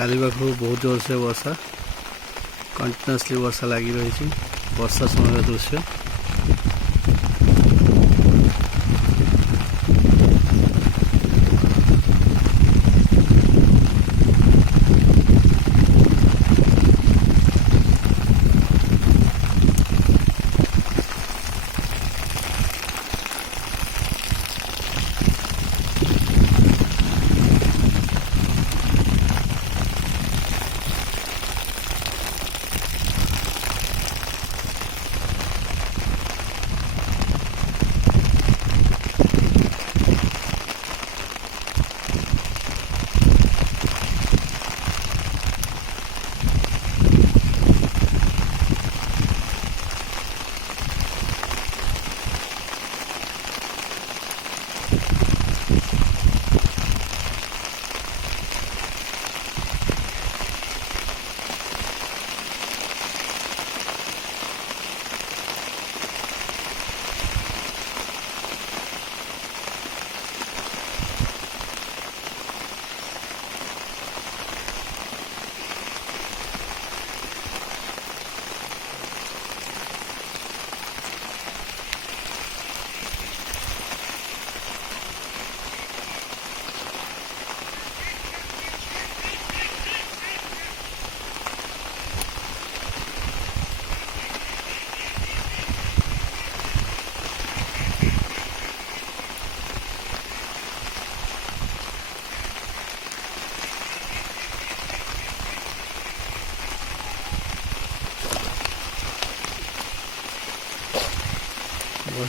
काली पाखु बहुत जोर से वर्षा कंटिन्यूअसली वर्षा लगी रही वर्षा समय दृश्य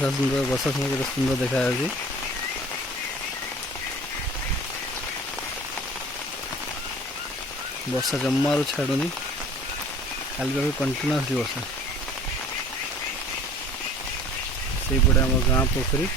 वर्षा समय केते सुंदर देखा जाଉଛି वर्षा जम्मारू छाड़ुनी खाली भाव कंटिन्यूअसली वर्षा से पटे आम गाँ पोखरी।